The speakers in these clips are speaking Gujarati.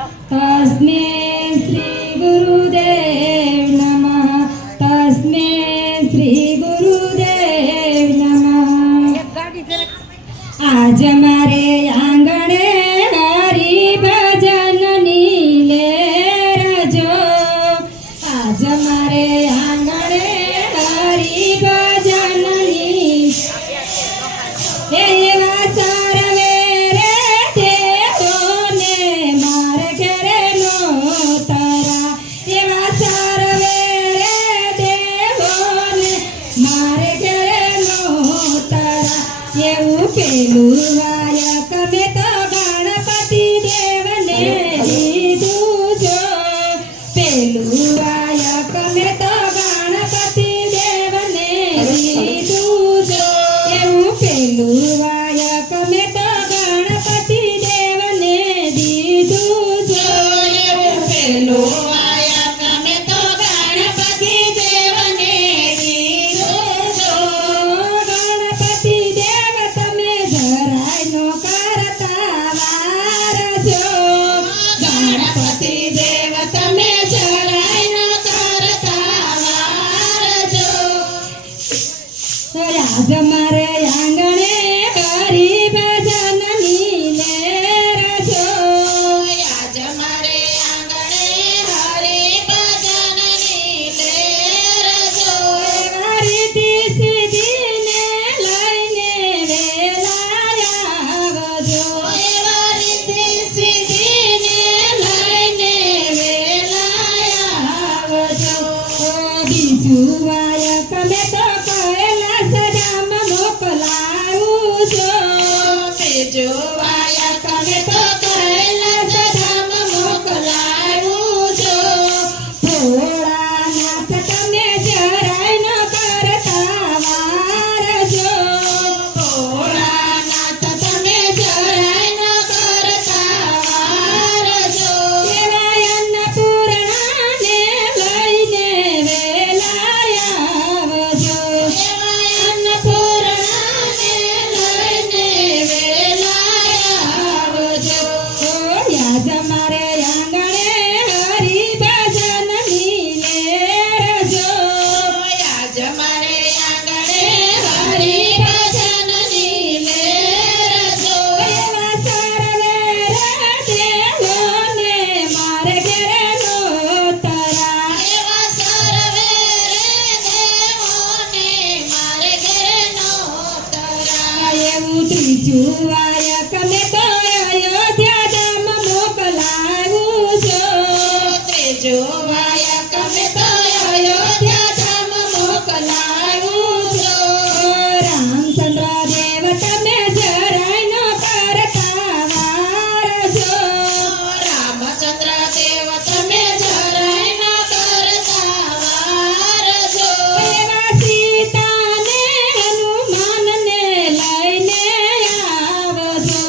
तस्मै श्री गुरुदेव नमः। तस्मै श्री गुरुदेव नमः। आज मारे आंगणे हरि भजन नीलेर जो। आज मारे आंगणे हरि भजन एवा सर्वे रे देवोने मारे घरे नो तरा। एवा सर्वे रे देवोने मारे घरे नो तरा। એવું પેલું વાયક મેં તો ગણપતિ દેવને લીધું જો। પેલું વાયક મેં તો ગણપતિ દેવને લીધું જો। એવું પેલું વાયક મેં તો ગણપતિ દેવને દીધું જો। એવું પેલું વાયક મેં તો ગણપતિ દેવને દીધું જો। ગણપતિ દેવ તમે જરાય નો કરતા વારજો। ગણપતિ દેવ તમે જરાય નો કરતા વારજો। રાજ મારે આંગણે હરિ ભજન નીલેર જો। રાજ મારે આંગણે હરિ ભજન નીલેર જો। હરિથી સિદ્ધિને લઈને વેલાય આવજો। હરિથી સિદ્ધિને લઈને વેલાય આવજો। બીજું વાયક મેં તો કૈલાસ ધામ મોકલાવું છું। બીજું વાયક મેં તો કૈલાસ ધામ મોકલાવું છું। ભોળાનાથ તમે જરાય ન કરતા વારજો। ભોળાનાથ તમે જરાય ન કરતા વારજો। એવા અન્નપૂર્ણાને લઈને વેલાય આવજો। એવા અન્નપૂર્ણાને લઈને વેલાય આવજો। યાદ મારે આંગણે હરિ ભજન નીલેર જો। યાદ મારે આંગણે હરિ ભજન નીલેર જો। એવા સર્વે રે દેવોને મારે ઘેરે નો તરા। એવા સર્વે રે દેવોને મારે ઘેરે નો તરા। એવું ત્રીજું વાયક મેં તો અયોધ્યા ધામ મોકલાવું છું। ત્રીજું વાયક મેં તો અયોધ્યા ધામ મોકલાવું છું। રામચંદ્ર દેવ તમે જરાય ન કરતા વારજો। રામચંદ્ર દેવ તમે જરાય ન કરતા વારજો। એવા સીતાને હનુમાનને લઈને આવજો।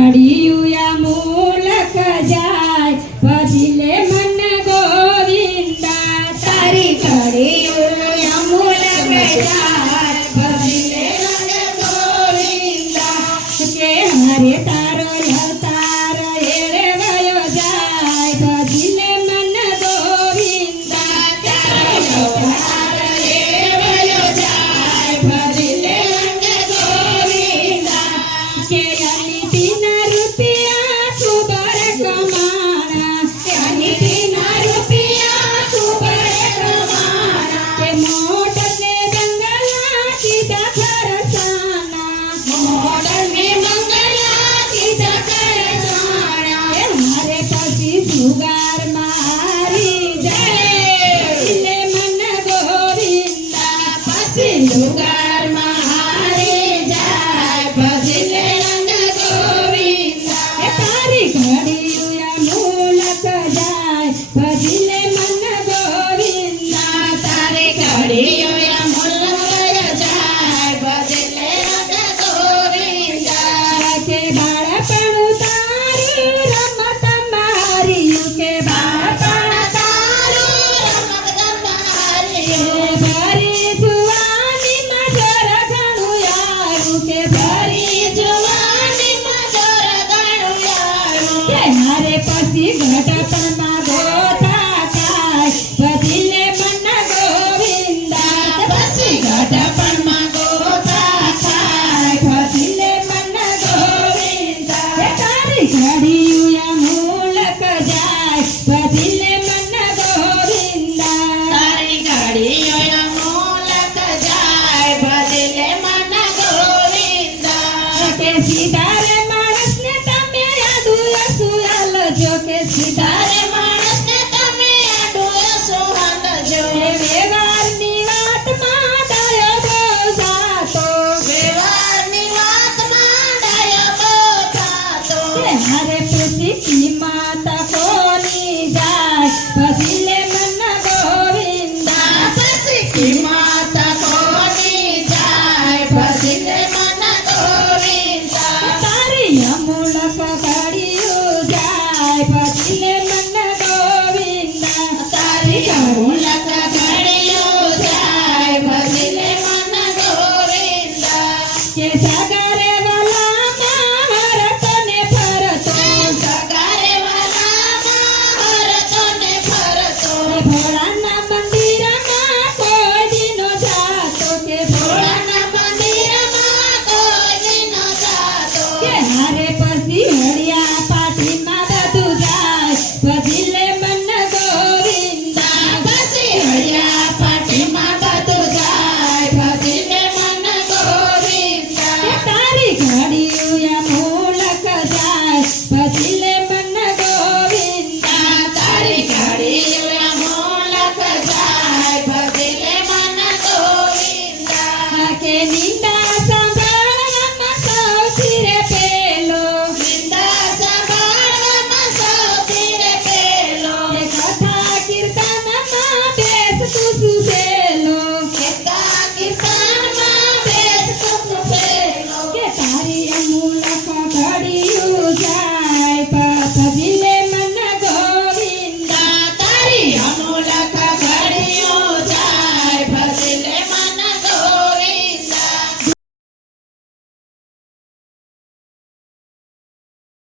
ઘડિયું મૂલક જાય ભજીલે મન ગોવિંદા તારી ઘડિયું મૂલક જાય ભજીલે મન ગોવિંદા કે હરે તારો અવતાર એળે વયો જાય ભજીલે મન ગોવિંદા તારો અવતાર એળે વયો જાય ભજીલે મન ગોવિંદા કે અનિતિના રૂપિયા સુબર કમાણા કે અનિતિના રૂપિયા સુબર કમાણા કે મોટને બંગલા કીધા ખરસાના મોટને બંગલા કીધા ખરસાના એ મારે પછી જુગાર મારી જાય ભજીલે મન ગોવિંદા પછી જુગાર મારી જાય ભજીલે મન ગોવિંદા એ તારી ઘડિયું મૂલક જાય ભજીલે મન ગોવિંદા તારી ઘડિયું મૂલક જાય ભજીલે મન ગોવિંદા કે બાળપણ તારું રમત માર્યું કે બાળપણ તારું રમત માર્યું ભરી જુવાનીમાં જોર ઘણું યારું કે ભરી જુવાનીમાં જોર ઘણું યારું કે મારે પછી ઘટપણમાં ગોતા થાય ભજીલે મન ગોવિંદા પછી ઘટપણમાં ગોતા થાય ભજીલે મન ગોવિંદા એ તારી ઘડિયું મૂલક જાય ભજીલે મન ગોવિંદા તારી ઘડિયું મૂલક જાય ભજીલે મન ગોવિંદા કે સીધારે માણસને તમે આડું સુયાલજો કે સીધારે માણસને તમે આડું સુયાલજો એ વ્યવહારની વાતમાં ડાયો બહુ જાતો વ્યવહારની વાતમાં ડાયો બહુ જાતો કે મારે પૂછી કિંમત કોની જાય ભજીલે મન ગોવિંદા પછી કિંમત કોની જાય ભજીલે મન ગોવિંદા તારી અમૂલક ઘડિયું જાય ભજીલે મન ગોવિંદા તારી અમૂલક ઘડિયું જાય ભજીલે મન ગોવિંદા કે સગારે વાલામાં હરતો ને ફરતો સગારે વાલામાં હરતો ને ફરતો ભોળાના મંદિરમાં કોઈ દિનો જાતો કે ભોળાના મંદિરમાં કોઈ દિનો જાતો કે હારે પછી હળિયા પાટીમાં બધું જાય ભજીલે મન ગોવિંદા પછી હળિયા પાટીમાં બધું જાય ભજીલે મન ગોવિંદા એ તારી ઘડિયું મૂલક જાય ભજીલે મન ગોવિંદા તારી ઘડિયું મૂલક જાય ભજીલે મન ગોવિંદા કે નિંદા